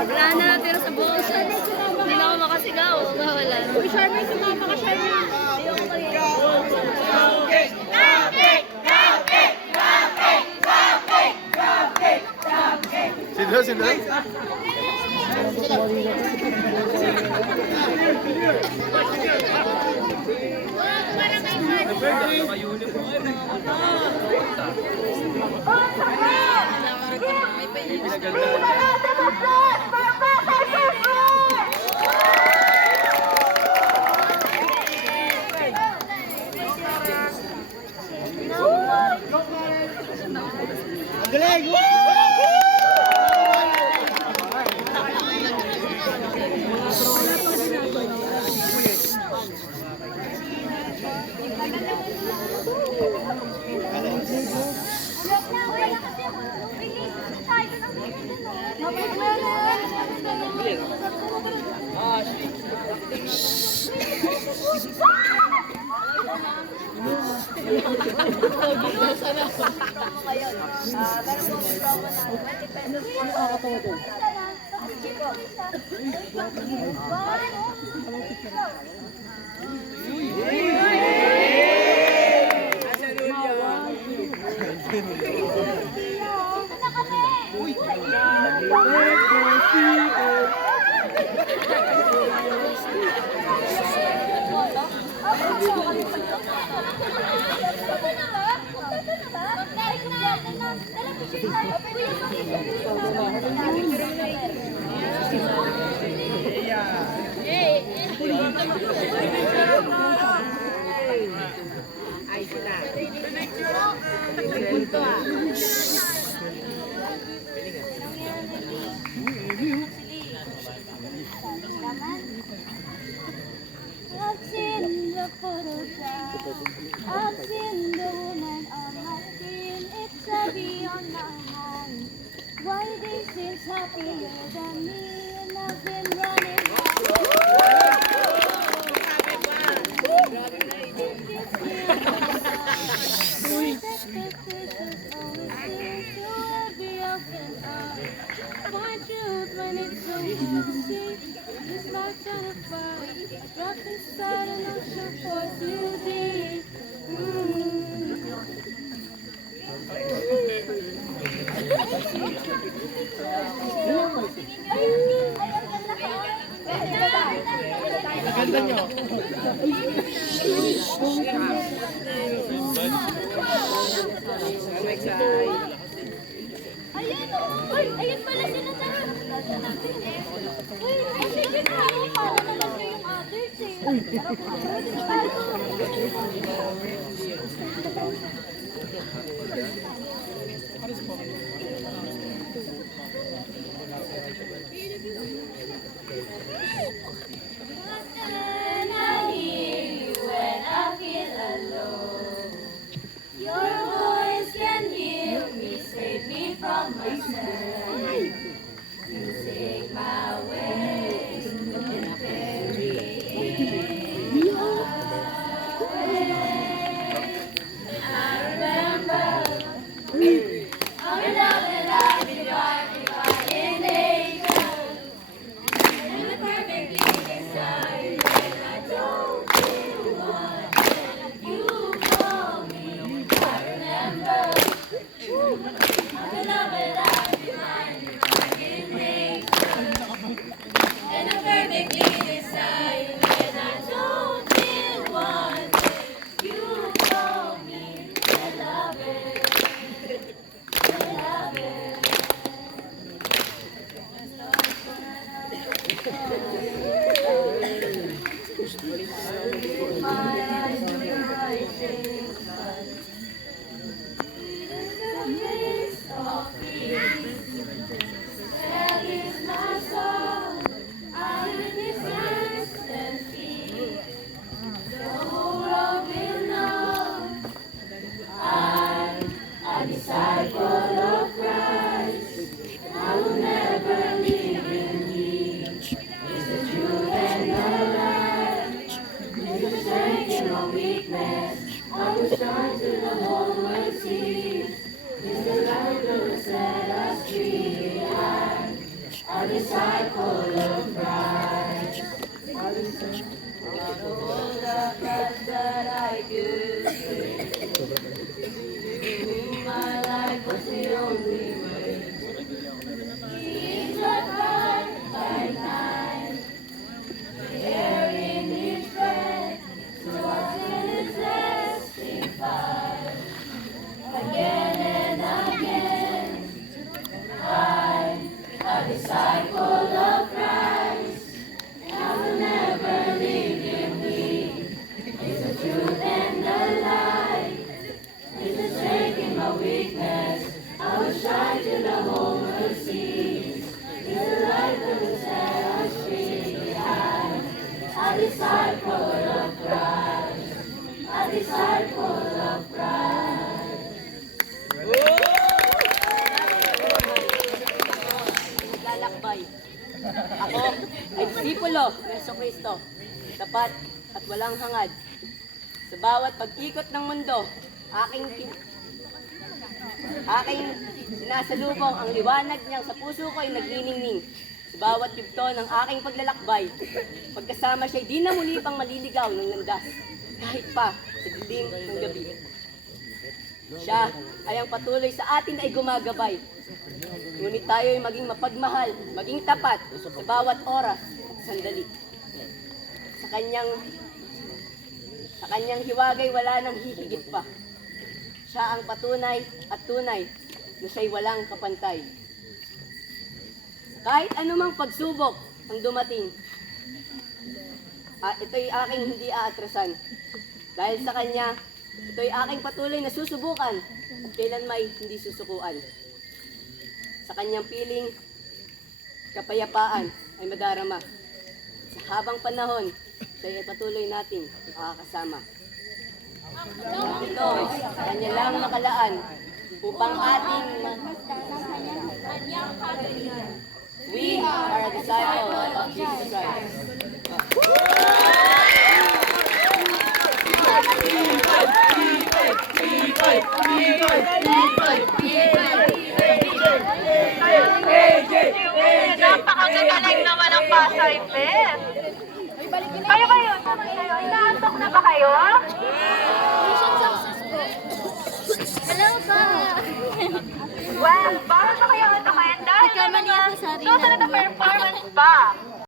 Wala na natira sa buong set. Hindi na ako makasigaw. Wala. Uy, Charmaine, sumama ka, Charmaine. Sino? Sino? Galing! I've seen the photograph, I've seen the woman on my screen. It's heavy on my mind. Why they seem happier than me, and I've been running find truth when it's so easy. This life trying to fight, trapped inside an ocean for too deep. Ganda nyo. Ayan o! Uy! Ayan pala sila na! Uy! Ay, sige na! Para naman kayo yung others eh! Uy! I hear you when I feel alone. Your voice can heal me, save me from myself. You take my ways and carry me away. I remember how we love and I divide in nature. And the perfectly designed when I don't feel one. You call me, I remember. How we love and I divide in nature. And the perfectly designed when I don't feel one. You call me, I love it. I love it. My eyes do right things, but it is of peace. That is my soul. I am His hands and feet. The whole world will know I'm a disciple of Christ. I will never leave in need. It's the truth and the light. It's the strength in my weakness. I will shine to the whole world see. It's the light that will set us free. a disciple of Christ. All the paths that I could take, my life was the only way. He took part by night, carrying his breath, so I can testify again and again. I'm a disciple of Christ. I will never leave him. He is the truth and the light. He's the strength in my weakness. I will shine till the whole world sees. He's the light that will set us free. I'm a disciple of Christ. A disciple of Christ. Lalakbay. Ako ay disipulo ng Jesucristo, tapat at walang hangad. Sa bawat pag-ikot ng mundo, aking sinasalubong ang liwanag niyang sa puso ko ay nagniningning. Sa bawat yugto ng aking paglalakbay, pagkasama siya'y di na muli pang maliligaw ng landas, kahit pa sa dilim ng gabi. Siya ay ang patuloy sa atin ay gumagabay. Ngunit tayo ay maging mapagmahal, maging tapat sa bawat oras at sandali. Sa kanyang hiwagay wala nang hihigit pa. Siya ang patunay at tunay na siya'y walang kapantay. Kahit anumang pagsubok ang dumating, ito'y aking hindi aatrasan. Dahil sa kanya, ito'y aking patuloy na susubukan at kailan may hindi susukuan. Sa kanyang piling, kapayapaan ay madarama. Sa habang panahon, siya ay patuloy nating makakasama. Ito, sa kanya lang nakalaan upang ating we are a disciple of Jesus Christ. Napakagagaling naman ang Pasay Beth. Kayo ba yun? Inaantok na ba kayo? Hello pa! Well, bawal ba kayo ito kayo dahil susunod na performance pa.